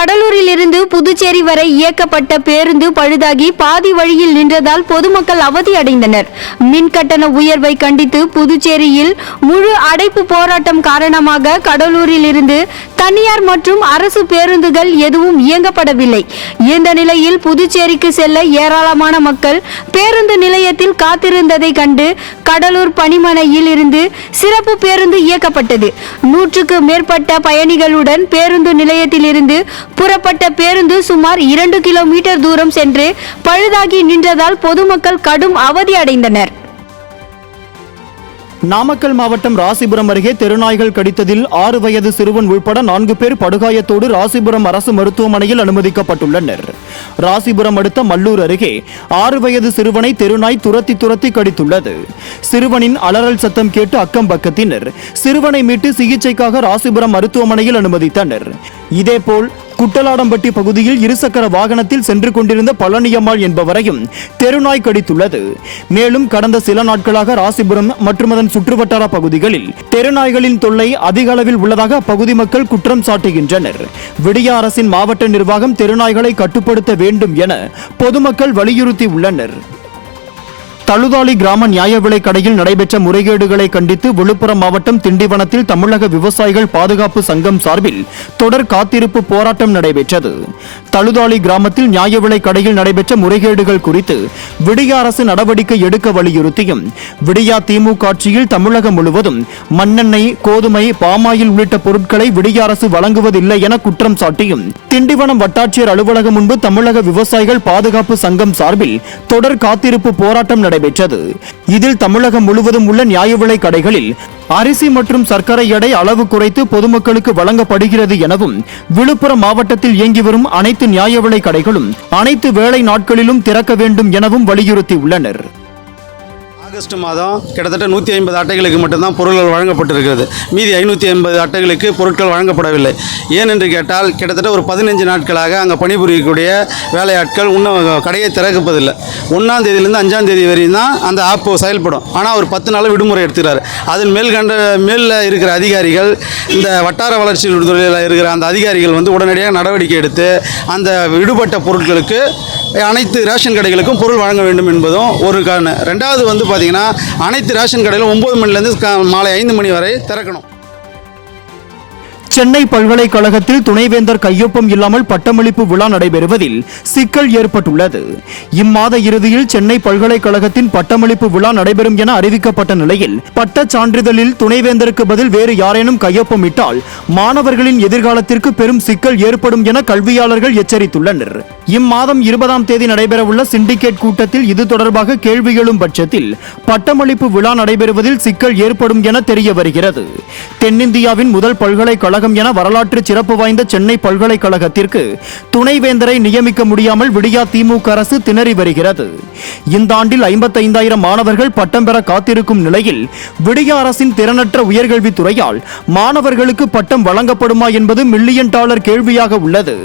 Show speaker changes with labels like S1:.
S1: கடலூரில் இருந்து புதுச்சேரி வரை இயக்கப்பட்ட பேருந்து பழுதாகி பாதி வழியில் நின்றதால் பொதுமக்கள் அவதி அடைந்தனர். மின் கட்டண உயர்வை கண்டித்து புதுச்சேரியில் முழு அடைப்பு போராட்டம் காரணமாக கடலூரில் இருந்து தனியார் மற்றும் அரசு பேருந்துகள் எதுவும் இயங்கப்படவில்லை. இந்த நிலையில் புதுச்சேரிக்கு செல்ல ஏராளமான மக்கள் பேருந்து நிலையத்தில் காத்திருந்ததை கண்டு கடலூர் பணிமனையில் இருந்து சிறப்பு பேருந்து இயக்கப்பட்டது. நூற்றுக்கு மேற்பட்ட பயணிகளுடன் பேருந்து நிலையத்தில் இருந்து புறப்பட்ட பேருந்து சுமார் இரண்டு கிலோமீட்டர் தூரம் சென்று பழுதாகி நின்றதால் பொதுமக்கள் கடும் அவதி அடைந்தனர்.
S2: நாமக்கல் மாவட்டம் ராசிபுரம் அருகே தெருநாய்கள் கடித்ததில் ஆறு வயது சிறுவன் உள்பட நான்கு பேர் படுகாயத்தோடு ராசிபுரம் அரசு மருத்துவமனையில் அனுமதிக்கப்பட்டுள்ளனர். ராசிபுரம் அடுத்த மல்லூர் அருகே ஆறு வயது சிறுவனை தெருநாய் துரத்தி துரத்தி கடித்துள்ளது. சிறுவனின் அலறல் சத்தம் கேட்டு அக்கம் பக்கத்தினர். சிறுவனை மீட்டு சிகிச்சைக்காக ராசிபுரம் மருத்துவமனையில் அனுமதித்தனர். இதேபோல் குட்டலாடம்பட்டி பகுதியில் இருசக்கர வாகனத்தில் சென்று கொண்டிருந்த பழனியம்மாள் என்பவரையும் தெருநாய் கடித்துள்ளது. மேலும் கடந்த சில நாட்களாக ராசிபுரம் மற்றும் அதன் சுற்றுவட்டார பகுதிகளில் தெருநாய்களின் தொல்லை அதிக அளவில் உள்ளதாக அப்பகுதி மக்கள் குற்றம் சாட்டுகின்றனர். விடிய அரசின் மாவட்ட நிர்வாகம் தெருநாய்களை கட்டுப்படுத்த வேண்டும் என பொதுமக்கள் வலியுறுத்தி உள்ளனர் தழுதாளி கிராம நியாய விலை கடையில் நடைபெற்ற முறைகேடுகளை கண்டித்து விழுப்புரம் மாவட்டம் திண்டிவனத்தில் தமிழக விவசாயிகள் பாதுகாப்பு சங்கம் சார்பில் தொடர் காத்திருப்பு போராட்டம் நடைபெற்றது. தழுதாளி கிராமத்தில் நியாய விலை கடையில் நடைபெற்ற முறைகேடுகள் குறித்து விடிய அரசு நடவடிக்கை எடுக்க வலியுறுத்தியும் விடியா திமுக ஆட்சியில் தமிழகம் முழுவதும் மண்ணெண்ணெய் கோதுமை பாமாயில் உள்ளிட்ட பொருட்களை விடிய அரசு வழங்குவதில்லை என குற்றம் சாட்டியும் திண்டிவனம் வட்டாட்சியர் அலுவலகம் முன்பு தமிழக விவசாயிகள் பாதுகாப்பு சங்கம் சார்பில் தொடர் காத்திருப்பு போராட்டம் நடைபெற்றது. இதில் தமிழகம் முழுவதும் உள்ள நியாய விலை கடைகளில் அரிசி மற்றும் சர்க்கரை எடை அளவு குறைத்து பொதுமக்களுக்கு வழங்கப்படுகிறது எனவும் விழுப்புரம் மாவட்டத்தில் இயங்கி வரும் அனைத்து நியாய விலை கடைகளும் அனைத்து வேலை நாட்களிலும் திறக்க வேண்டும் எனவும் வலியுறுத்தியுள்ளனர்.
S3: ஆகஸ்ட் மாதம் கிட்டத்தட்ட நூற்றி ஐம்பது அட்டைகளுக்கு மட்டும்தான் பொருட்கள் வழங்கப்பட்டிருக்கிறது. மீதி ஐநூற்றி ஐம்பது அட்டைகளுக்கு பொருட்கள் வழங்கப்படவில்லை. ஏனென்று கேட்டால் கிட்டத்தட்ட ஒரு பதினஞ்சு நாட்களாக அங்கே பணிபுரியக்கூடிய வேலையாட்கள் இன்னும் கடையை திறக்கப்பதில்லை ஒன்றாம் தேதியிலேருந்து அஞ்சாம் தேதி வரையும் தான் அந்த ஆப் செயல்படும். ஆனால் ஒரு பத்து நாள் விடுமுறை எடுத்துக்கிறார். அதன் மேல் கண்ட மேலில் இருக்கிற அதிகாரிகள் இந்த வட்டார வளர்ச்சி துறையில் இருக்கிற அந்த அதிகாரிகள் வந்து உடனடியாக நடவடிக்கை எடுத்து அந்த விடுபட்ட பொருட்களுக்கு அனைத்து ரேஷன் கடைகளுக்கும் பொருள் வழங்க வேண்டும் என்பதும் ஒரு காரணம் ரெண்டாவது வந்து பார்த்திங்கன்னா அனைத்து ரேஷன் கடையிலும் ஒம்பது மணிலேருந்து மாலை ஐந்து மணி வரை திறக்கணும்.
S2: சென்னை பல்கலைக்கழகத்தில் துணைவேந்தர் கையொப்பம் இல்லாமல் பட்டமளிப்பு விழா நடைபெறுவதில் சிக்கல் ஏற்பட்டுள்ளது. இம்மாத இறுதியில் சென்னை பல்கலைக்கழகத்தின் பட்டமளிப்பு விழா நடைபெறும் என அறிவிக்கப்பட்ட நிலையில் பட்ட சான்றிதழில் துணைவேந்தருக்கு பதில் வேறு யாரேனும் கையொப்பமிட்டால் மாணவர்களின் எதிர்காலத்திற்கு பெரும் சிக்கல் ஏற்படும் என கல்வியாளர்கள் எச்சரித்துள்ளனர். இம்மாதம் இருபதாம் தேதி நடைபெறவுள்ள சிண்டிகேட் கூட்டத்தில் இது தொடர்பாக கேள்வி எழும் பட்சத்தில் பட்டமளிப்பு விழா நடைபெறுவதில் சிக்கல் ஏற்படும் என தெரிய வருகிறது. தென்னிந்தியாவின் முதல் பல்கலைக்கழகம் என வரலாற்று சிறப்பு வாய்ந்த சென்னை பல்கலைக்கழகத்திற்கு துணைவேந்தரை நியமிக்க முடியாமல் விடியா திமுக அரசு திணறி வருகிறது. இந்த ஆண்டில் ஐம்பத்தைந்தாயிரம் மாணவர்கள் பட்டம் பெற காத்திருக்கும் நிலையில் விடியா அரசின் திறனற்ற உயர்கல்வித்துறையால் மாணவர்களுக்கு பட்டம் வழங்கப்படுமா என்பது மில்லியன் டாலர் கேள்வியாக உள்ளது.